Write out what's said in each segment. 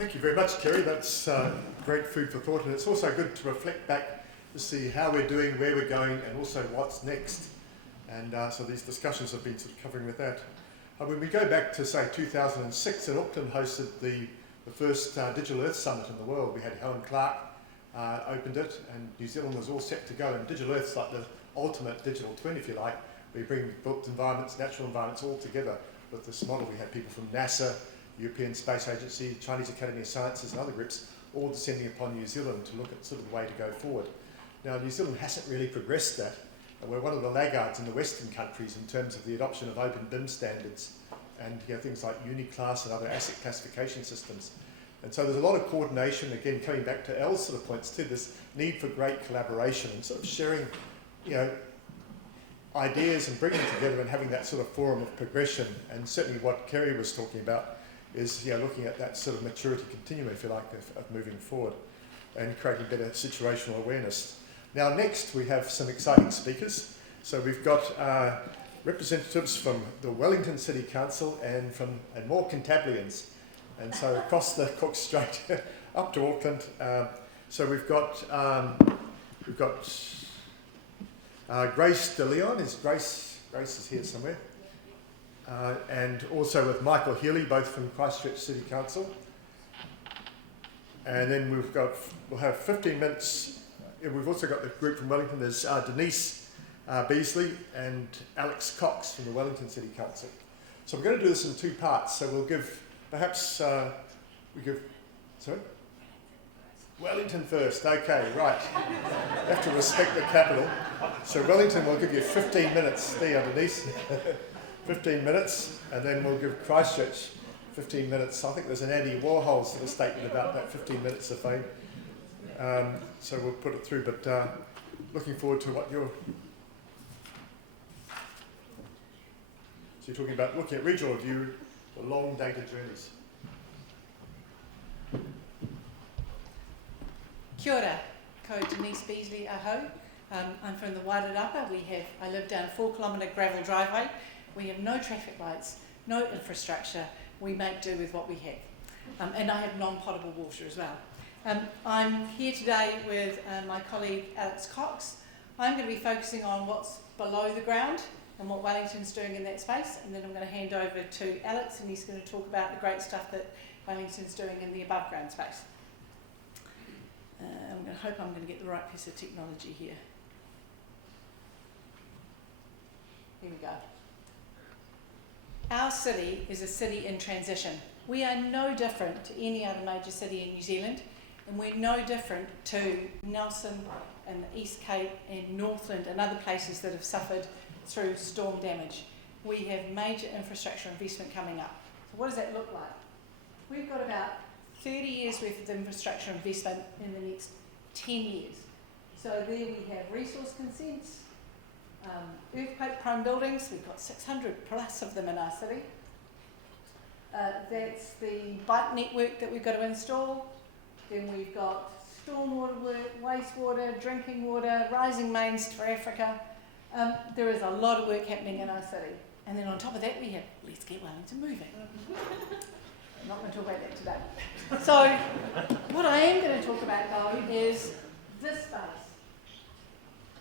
Thank you very much, Kerry. That's great food for thought, and it's also good to reflect back to see how we're doing, where we're going, and also what's next. And so these discussions have been sort of covering with that. When we go back to, say, 2006, and Auckland hosted the first Digital Earth Summit in the world. We had Helen Clark opened it, and New Zealand was all set to go. And Digital Earth's like the ultimate digital twin, if you like. We bring built environments, natural environments all together with this model. We had people from NASA, European Space Agency, Chinese Academy of Sciences and other groups all descending upon New Zealand to look at sort of the way to go forward. Now, New Zealand hasn't really progressed that, and we're one of the laggards in the Western countries in terms of the adoption of open BIM standards and things like Uniclass and other asset classification systems. And so there's a lot of coordination, again, coming back to Elle's sort of points too, this need for great collaboration and sort of sharing, ideas and bringing them together and having that sort of forum of progression. And certainly what Kerry was talking about is looking at that sort of maturity continuum, if you like, of moving forward and creating better situational awareness. Now next we have some exciting speakers. So we've got representatives from the Wellington City Council and more Cantabrians, and so across the Cook Strait up to Auckland. So we've got Grace De Leon. Grace is here somewhere. And also with Michael Healy, both from Christchurch City Council. And then we'll have 15 minutes. We've also got the group from Wellington. There's Denise Beazley and Alex Cox from the Wellington City Council. So we're going to do this in two parts. So we'll give, Wellington first, okay, right. You have to respect the capital. So Wellington will give you 15 minutes. There you are, Denise. 15 minutes, and then we'll give Christchurch 15 minutes. I think there's an Andy Warhol sort of statement about that 15 minutes of fame. So we'll put it through, but looking forward to what you're... So you're talking about looking at regional review for long data journeys. Kia ora, ko Denise Beazley aho. I'm from the Wairarapa. I live down a 4-kilometre gravel driveway. We have no traffic lights, no infrastructure. We make do with what we have. And I have non-potable water as well. I'm here today with my colleague Alex Cox. I'm going to be focusing on what's below the ground and what Wellington's doing in that space, and then I'm going to hand over to Alex, and he's going to talk about the great stuff that Wellington's doing in the above ground space. I'm going to hope I'm going to get the right piece of technology here. Here we go. Our city is a city in transition. We are no different to any other major city in New Zealand, and we're no different to Nelson and the East Cape and Northland and other places that have suffered through storm damage. We have major infrastructure investment coming up. So what does that look like? We've got about 30 years worth of infrastructure investment in the next 10 years. So there we have resource consents, earthquake prone buildings. We've got 600 plus of them in our city. That's the bike network that we've got to install. Then we've got stormwater work, wastewater, drinking water, rising mains for Africa. There is a lot of work happening in our city. And then on top of that we have, let's get Wellington moving. I'm not going to talk about that today. So what I am going to talk about though is this space.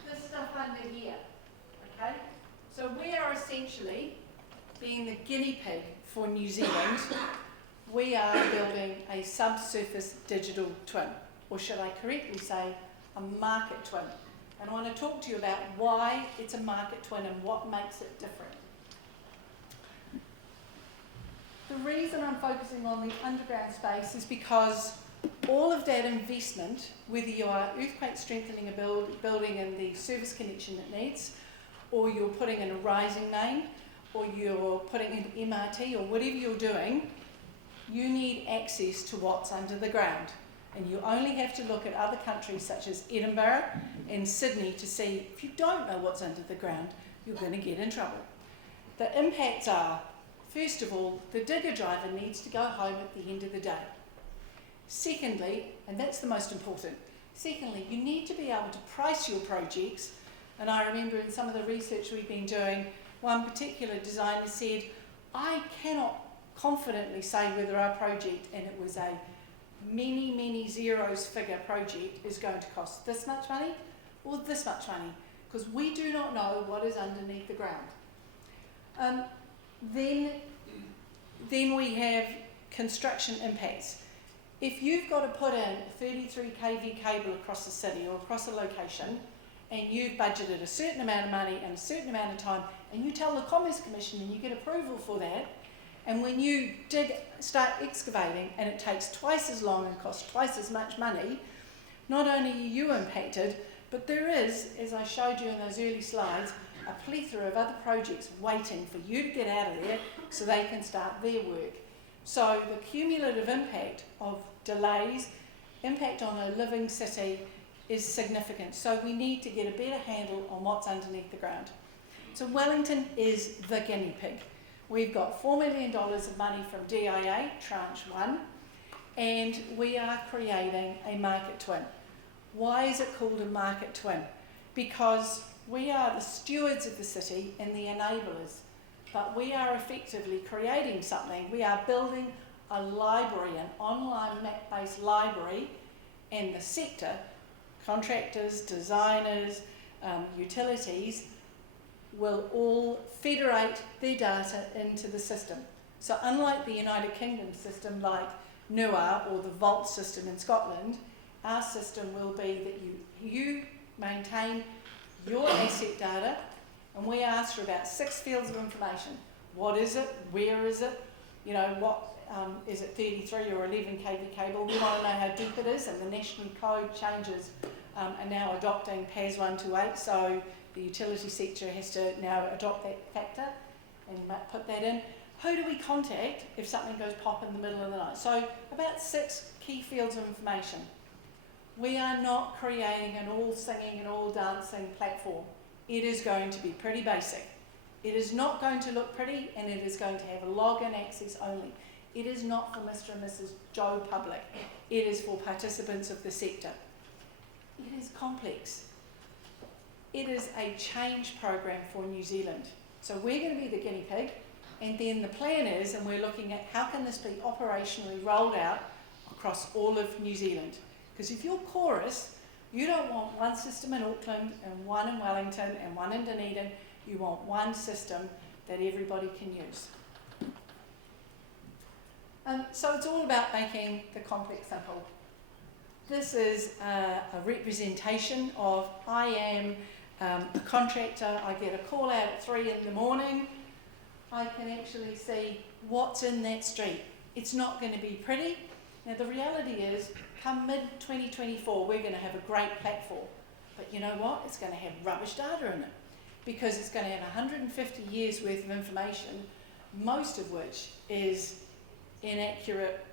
This stuff under here. Okay? So we are essentially, being the guinea pig for New Zealand, we are building a subsurface digital twin, or should I correctly say, a market twin. And I want to talk to you about why it's a market twin and what makes it different. The reason I'm focusing on the underground space is because all of that investment, whether you are earthquake strengthening a building and the service connection it needs, or you're putting in a rising main, or you're putting in MRT, or whatever you're doing, you need access to what's under the ground. And you only have to look at other countries such as Edinburgh and Sydney to see if you don't know what's under the ground, you're going to get in trouble. The impacts are, first of all, the digger driver needs to go home at the end of the day. Secondly, and that's the most important, you need to be able to price your projects. And I remember in some of the research we've been doing, one particular designer said, I cannot confidently say whether our project, and it was a many zeros figure project is going to cost this much money or this much money, because we do not know what is underneath the ground. Then we have construction impacts. If you've got to put in a 33 kV cable across the city or across a location, and you've budgeted a certain amount of money and a certain amount of time, and you tell the Commerce Commission and you get approval for that, and when you start excavating and it takes twice as long and costs twice as much money, not only are you impacted, but there is, as I showed you in those early slides, a plethora of other projects waiting for you to get out of there so they can start their work. So the cumulative impact of delays, impact on a living city, is significant. So we need to get a better handle on what's underneath the ground. So Wellington is the guinea pig. We've got $4 million of money from DIA, tranche 1, and we are creating a market twin. Why is it called a market twin? Because we are the stewards of the city and the enablers, but we are effectively creating something. We are building a library, an online map-based library, and the sector, contractors, designers, utilities, will all federate their data into the system. So unlike the United Kingdom system like NUA or the Vault system in Scotland, our system will be that you maintain your asset data, and we ask for about 6 fields of information. What is it? Where is it? You know, what is it 33 or 11 kV cable? We want to know how deep it is, and the national code changes are now adopting PAS 128, so the utility sector has to now adopt that factor and put that in. Who do we contact if something goes pop in the middle of the night? So about 6 key fields of information. We are not creating an all singing and all dancing platform. It is going to be pretty basic. It is not going to look pretty, and it is going to have a login access only. It is not for Mr. and Mrs. Joe Public. It is for participants of the sector. It is complex. It is a change program for New Zealand. So we're going to be the guinea pig, and then the plan is, and we're looking at how can this be operationally rolled out across all of New Zealand. Because if you're Chorus, you don't want one system in Auckland and one in Wellington and one in Dunedin. You want one system that everybody can use. So it's all about making the complex simple. This is a representation of I am a contractor. I get a call out at 3 in the morning. I can actually see what's in that street. It's not going to be pretty. Now the reality is, come mid-2024, we're going to have a great platform. But you know what? It's going to have rubbish data in it, because it's going to have 150 years worth of information, most of which is inaccurate,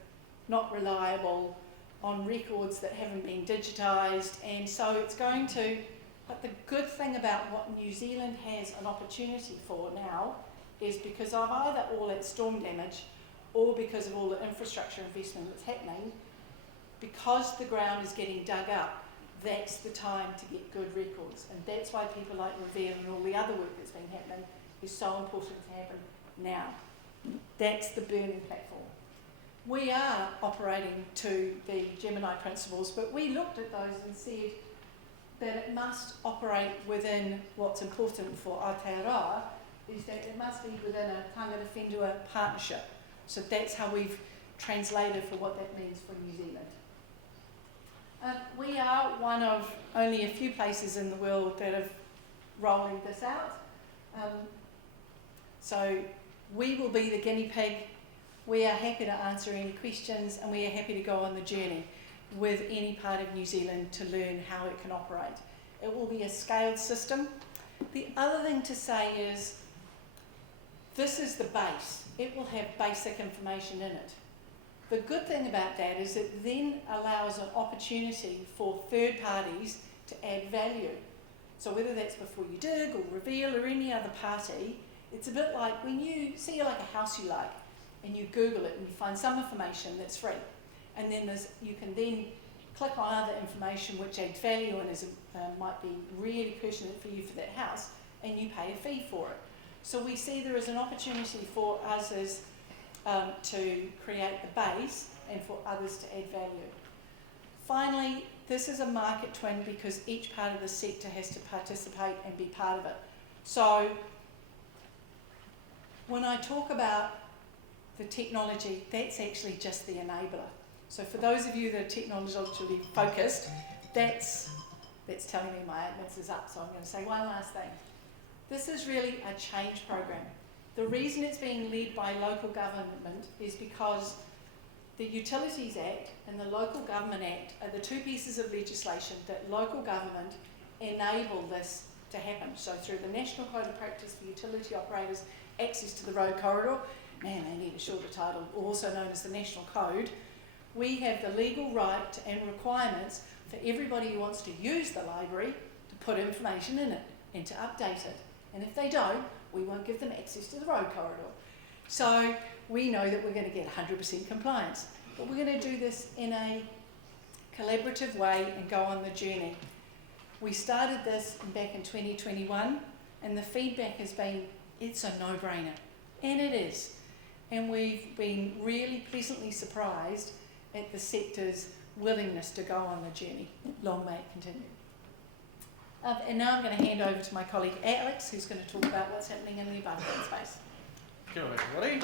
not reliable, on records that haven't been digitised, and so it's going to, but the good thing about what New Zealand has an opportunity for now is because of either all that storm damage or because of all the infrastructure investment that's happening, because the ground is getting dug up, that's the time to get good records. And that's why people like Reveal and all the other work that's been happening is so important to happen now. That's the burning platform. We are operating to the Gemini principles, but we looked at those and said that it must operate within what's important for Aotearoa, is that it must be within a tangata whenua partnership. So that's how we've translated for what that means for New Zealand. We are one of only a few places in the world that are rolling this out. So we will be the guinea pig. We are happy to answer any questions, and we are happy to go on the journey with any part of New Zealand to learn how it can operate. It will be a scaled system. The other thing to say is this is the base. It will have basic information in it. The good thing about that is it then allows an opportunity for third parties to add value. So whether that's before you dig or Reveal or any other party, it's a bit like when you see like a house you like and you Google it and you find some information that's free. And then you can then click on other information which adds value and might be really pertinent for you for that house, and you pay a fee for it. So we see there is an opportunity for us as to create the base, and for others to add value. Finally, this is a market twin because each part of the sector has to participate and be part of it. So when I talk about the technology, that's actually just the enabler. So for those of you that are technologically focused, that's telling me my 8 minutes is up, so I'm going to say one last thing. This is really a change program. The reason it's being led by local government is because the Utilities Act and the Local Government Act are the two pieces of legislation that local government enable this to happen. So through the National Code of Practice for Utility Operators, access to the road corridor, man, they need a shorter title, also known as the National Code, we have the legal right and requirements for everybody who wants to use the library to put information in it and to update it. And if they don't, we won't give them access to the road corridor. So we know that we're going to get 100% compliance. But we're going to do this in a collaborative way and go on the journey. We started this back in 2021, and the feedback has been, it's a no-brainer. And it is. And we've been really pleasantly surprised at the sector's willingness to go on the journey. Long may it continue. And now I'm going to hand over to my colleague Alex, who's going to talk about what's happening in the above ground space. Good on everybody.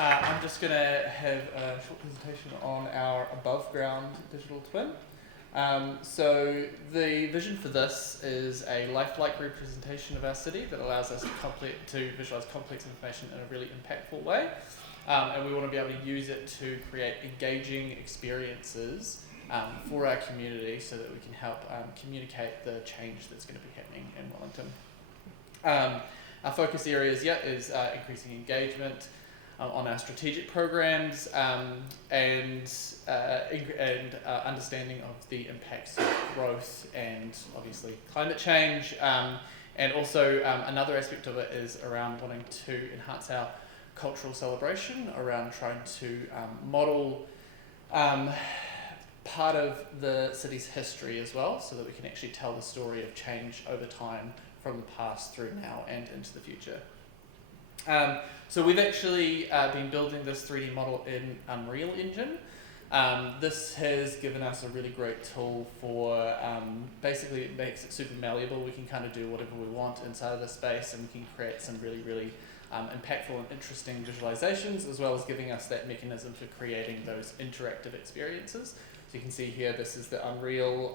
I'm just going to have a short presentation on our above ground digital twin. So the vision for this is a lifelike representation of our city that allows us to visualise complex information in a really impactful way. And we want to be able to use it to create engaging experiences for our community so that we can help communicate the change that's going to be happening in Wellington. Our focus areas is increasing engagement on our strategic programs and understanding of the impacts of growth and obviously climate change. And also another aspect of it is around wanting to enhance our cultural celebration, around trying to model part of the city's history as well, so that we can actually tell the story of change over time from the past through now and into the future. So we've actually been building this 3D model in Unreal Engine. This has given us a really great tool for, basically it makes it super malleable. We can kind of do whatever we want inside of the space, and we can create some really, really impactful and interesting visualizations, as well as giving us that mechanism for creating those interactive experiences. So you can see here, this is the Unreal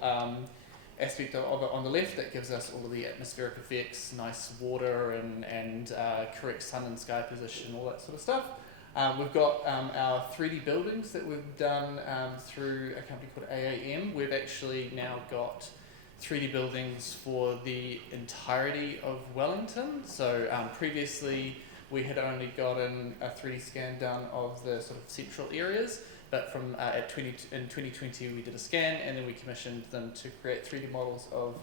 aspect of it on the left that gives us all of the atmospheric effects, nice water and correct sun and sky position, all that sort of stuff. We've got our 3D buildings that we've done through a company called AAM. We've actually now got 3D buildings for the entirety of Wellington. So previously we had only gotten a 3D scan done of the sort of central areas, but from in 2020 we did a scan, and then we commissioned them to create 3D models of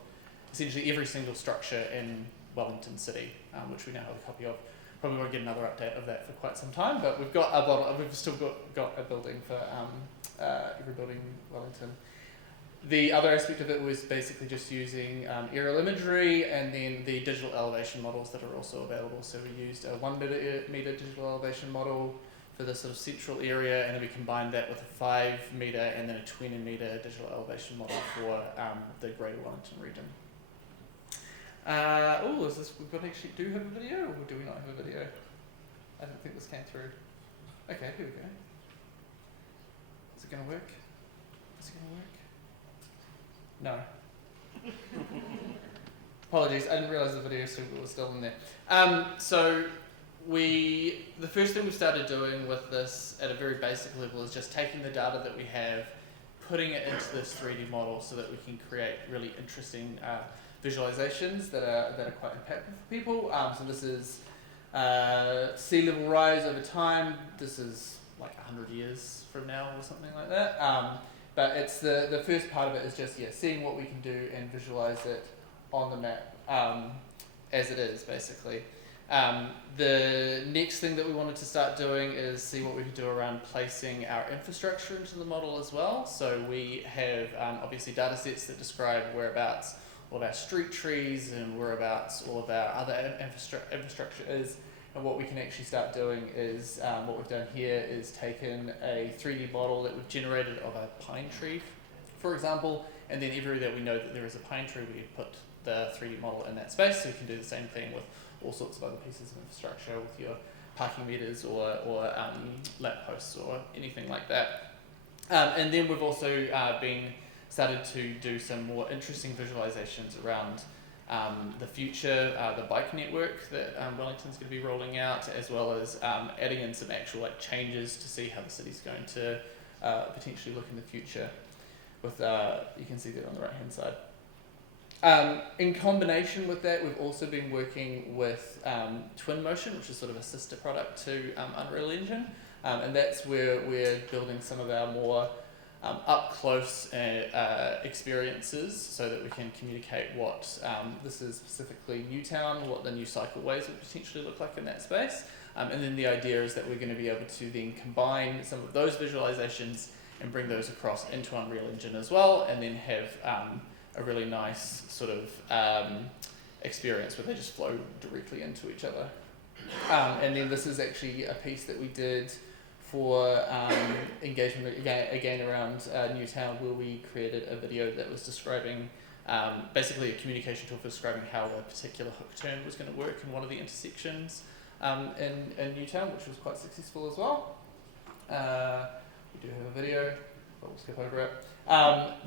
essentially every single structure in Wellington City, which we now have a copy of. Probably won't get another update of that for quite some time, but we've got we've still got a building for every building in Wellington. The other aspect of it was basically just using aerial imagery and then the digital elevation models that are also available. So we used a 1 meter digital elevation model for the sort of central area, and then we combined that with a 5 meter and then a 20 meter digital elevation model for the Greater Wellington region. We actually do have a video, or do we not have a video? I don't think this came through. Okay, here we go. Is it going to work? Is it going to work? No. Apologies, I didn't realise the video was still in there. So the first thing we started doing with this at a very basic level is just taking the data that we have, putting it into this 3D model so that we can create really interesting visualizations that are quite impactful for people. So this is sea level rise over time. This is like 100 years from now or something like that. But it's the first part of it is just seeing what we can do and visualize it on the map as it is, basically. The next thing that we wanted to start doing is see what we could do around placing our infrastructure into the model as well. So we have obviously data sets that describe whereabouts all of our street trees and whereabouts all of our other infrastructure is. And what we can actually start doing is, what we've done here is taken a 3D model that we've generated of a pine tree, for example, and then everywhere that we know that there is a pine tree, we put the 3D model in that space. So you can do the same thing with all sorts of other pieces of infrastructure, with your parking meters or lamp posts or anything like that. And then we've also started to do some more interesting visualizations around the future, the bike network that Wellington's going to be rolling out, as well as adding in some actual changes to see how the city's going to potentially look in the future. With you can see that on the right hand side. In combination with that, we've also been working with Twinmotion, which is sort of a sister product to Unreal Engine, and that's where we're building some of our more up close experiences, so that we can communicate what this is specifically Newtown, what the new cycleways would potentially look like in that space. And then the idea is that we're going to be able to then combine some of those visualizations and bring those across into Unreal Engine as well, and then have a really nice sort of experience where they just flow directly into each other. And then this is actually a piece that we did for engagement again around Newtown, where we created a video that was describing basically a communication tool for describing how a particular hook turn was going to work in one of the intersections in Newtown, which was quite successful as well. We do have a video, but we'll skip over it.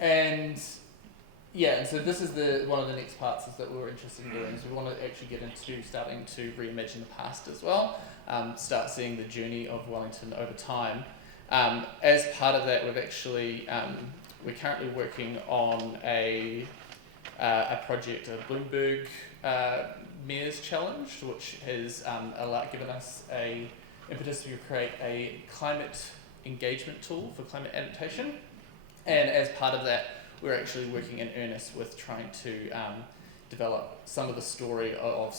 And so this is one of the next parts is that we were interested in doing. So we want to actually get into starting to reimagine the past as well. Start seeing the journey of Wellington over time. As part of that, we're currently working on a project, a Bloomberg Mayor's Challenge, which has given us a impetus to create a climate engagement tool for climate adaptation. And as part of that, we're actually working in earnest with trying to develop some of the story of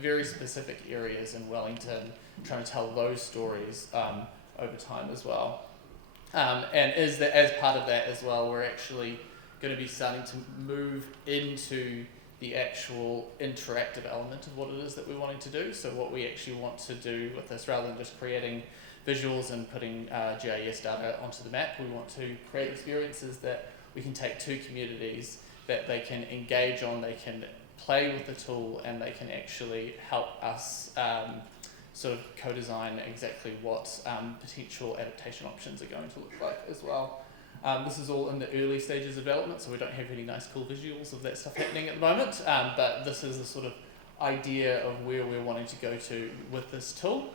very specific areas in Wellington, trying to tell those stories over time as well. And as part of that as well, we're actually going to be starting to move into the actual interactive element of what it is that we're wanting to do. So what we actually want to do with this, rather than just creating visuals and putting GIS data onto the map, we want to create experiences that we can take to communities that they can engage on, they can play with the tool, and they can actually help us sort of co-design exactly what potential adaptation options are going to look like as well. This is all in the early stages of development, so we don't have any nice cool visuals of that stuff happening at the moment, but this is the sort of idea of where we're wanting to go to with this tool.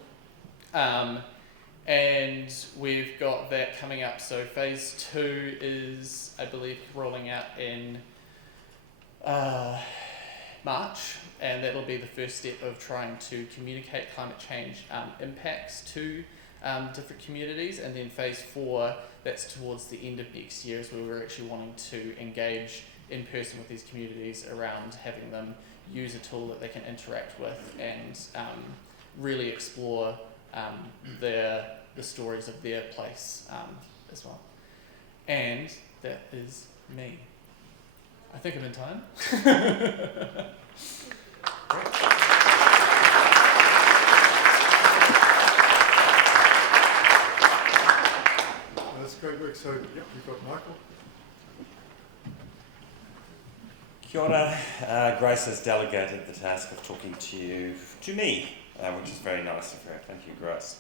And we've got that coming up. So phase 2 is, I believe, rolling out in March, and that'll be the first step of trying to communicate climate change impacts to different communities. And then phase 4, that's towards the end of next year, is where we're actually wanting to engage in person with these communities around having them use a tool that they can interact with and really explore the stories of their place as well. And that is me. I think I'm in time. That's great work. So, we've got Michael. Kia ora. Grace has delegated the task of talking to me, which is very nice of her. Thank you, Grace.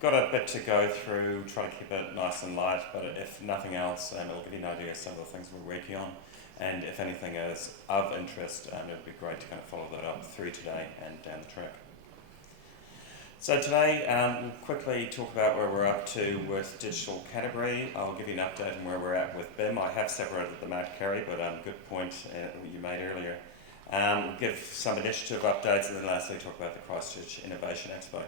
Got a bit to go through, try to keep it nice and light, but if nothing else, it'll give you an idea of some of the things we're working on. And if anything is of interest, it would be great to kind of follow that up through today and down the track. So today, we'll quickly talk about where we're up to with digital category. I'll give you an update on where we're at with BIM. I have separated them out, Kerry, but good point you made earlier. We'll give some initiative updates, and then lastly talk about the Christchurch Innovation Expo.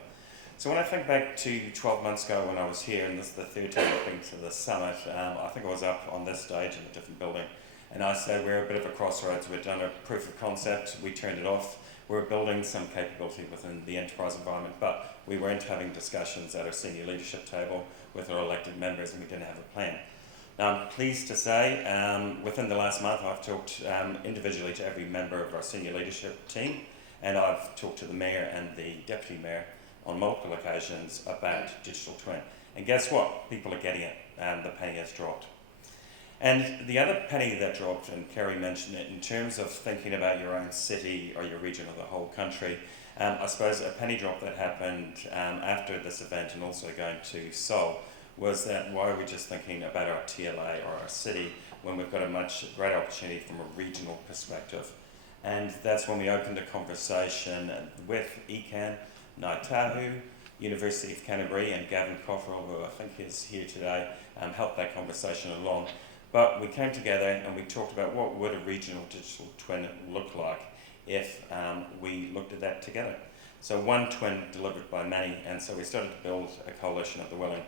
So when I think back to 12 months ago when I was here, and this is the third time I've been to the summit, I think I was up on this stage in a different building, and I said we're a bit of a crossroads. We'd done a proof of concept, we turned it off. We're building some capability within the enterprise environment, but we weren't having discussions at our senior leadership table with our elected members, and we didn't have a plan. Now, I'm pleased to say, within the last month, I've talked individually to every member of our senior leadership team, And I've talked to the Mayor and the Deputy Mayor on multiple occasions about digital twin. And guess what? People are getting it. The penny has dropped. And the other penny that dropped, and Kerry mentioned it, in terms of thinking about your own city or your region or the whole country, I suppose a penny drop that happened after this event and also going to Seoul was that why are we just thinking about our TLA or our city when we've got a much greater opportunity from a regional perspective? And that's when we opened a conversation with ECAN, Ngāi Tahu, University of Canterbury, and Gavin Cockerell, who I think is here today, helped that conversation along. But we came together and we talked about what would a regional digital twin look like if we looked at that together. So one twin delivered by many, and so we started to build a coalition at the Willing.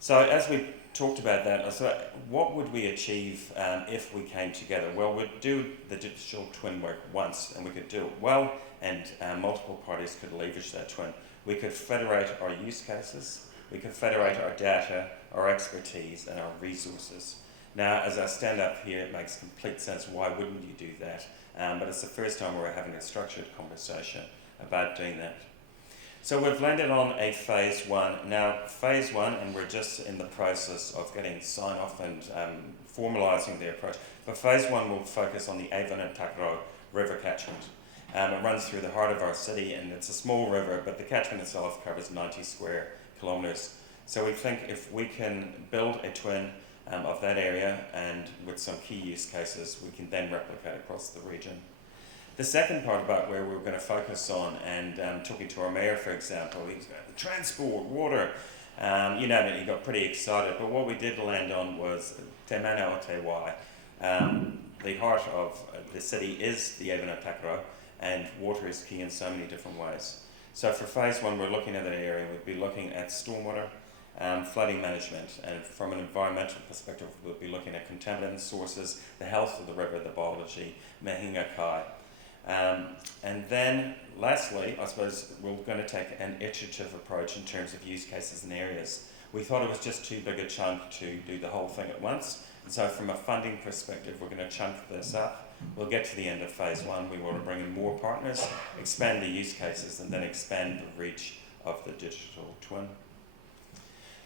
So as we talked about that, so what would we achieve if we came together? Well, we'd do the digital twin work once, and we could do it well, and multiple parties could leverage that twin. We could federate our use cases, we could federate our data, our expertise, and our resources. Now, as I stand up here, it makes complete sense. Why wouldn't you do that? But it's the first time we're having a structured conversation about doing that. So we've landed on a phase one. Now, phase one, and we're just in the process of getting sign-off and formalising the approach, but phase one will focus on the Avon and Takaro River catchment. It runs through the heart of our city, and it's a small river, but the catchment itself covers 90 square kilometres. So we think if we can build a twin of that area, and with some key use cases, we can then replicate across the region. The second part about where we're going to focus on, and talking to our mayor, for example, he's got the transport, water, you know, he got pretty excited. But what we did land on was Te Mana o Te Wai. The heart of the city is the Avon and Takaro, and water is key in so many different ways. So for phase one, we're looking at that area. We'd be looking at stormwater, flooding management, and from an environmental perspective, we'll be looking at contaminant sources, the health of the river, the biology, Mahinga Kai. And then, lastly, I suppose we're going to take an iterative approach in terms of use cases and areas. We thought it was just too big a chunk to do the whole thing at once, and so from a funding perspective, we're going to chunk this up. We'll get to the end of phase one. We want to bring in more partners, expand the use cases, and then expand the reach of the digital twin.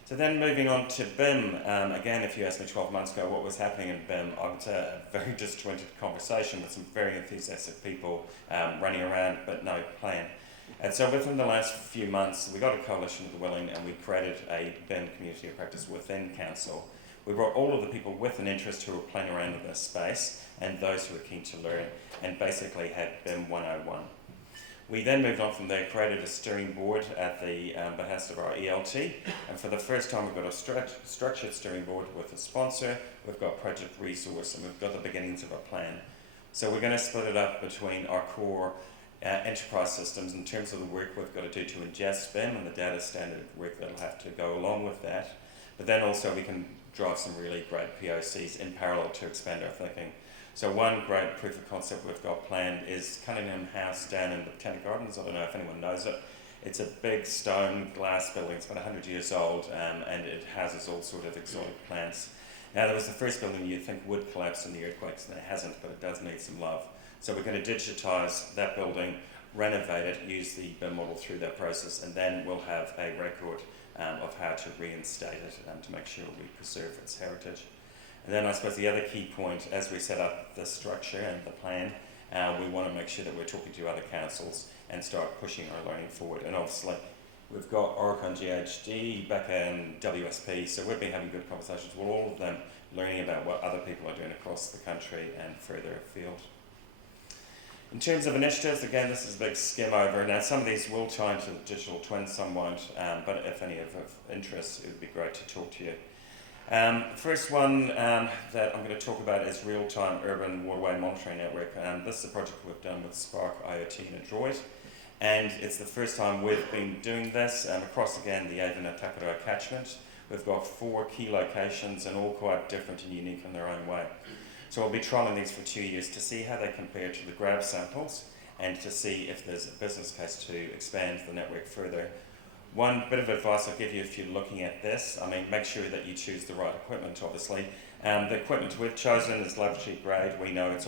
So then moving on to BIM, again, if you asked me 12 months ago what was happening in BIM, I would say a very disjointed conversation with some very enthusiastic people running around, but no plan. And so within the last few months, we got a coalition of the Willing, and we created a BIM community of practice within council. We brought all of the people with an interest who were playing around in this space, and those who were keen to learn, and basically had BIM 101. We then moved on from there, created a steering board at the behest of our ELT, and for the first time we've got a structured steering board with a sponsor, we've got project resource, and we've got the beginnings of a plan. So we're going to split it up between our core enterprise systems in terms of the work we've got to do to ingest BIM and the data standard work that'll have to go along with that. But then also we can drive some really great POCs in parallel to expand our thinking. So one great proof of concept we've got planned is Cunningham House down in the Botanic Gardens. I don't know if anyone knows it. It's a big stone glass building. It's about 100 years old, and it houses all sort of exotic plants. Now, there was the first building you'd think would collapse in the earthquakes, and it hasn't, but it does need some love. So we're going to digitise that building, renovate it, use the BIM model through that process, and then we'll have a record of how to reinstate it to make sure we preserve its heritage. And then I suppose the other key point, as we set up the structure and the plan, we want to make sure that we're talking to other councils and start pushing our learning forward. And obviously, we've got Oricon GHD, Becca and WSP, so we've been having good conversations with all of them, learning about what other people are doing across the country and further afield. In terms of initiatives, again, this is a big skim over. Now, some of these will tie into the digital twin, some won't, but if any of interest, it would be great to talk to you. First one that I'm going to talk about is Real-Time Urban Waterway Monitoring Network. This is a project we've done with Spark, IoT and Adroit, and it's the first time we've been doing this across, again, the Avon and Takaro catchment. We've got 4 key locations and all quite different and unique in their own way. So we'll be trialling these for 2 years to see how they compare to the grab samples and to see if there's a business case to expand the network further. One bit of advice I'll give you if you're looking at this, I mean, make sure that you choose the right equipment, obviously. The equipment we've chosen is laboratory grade. We know it's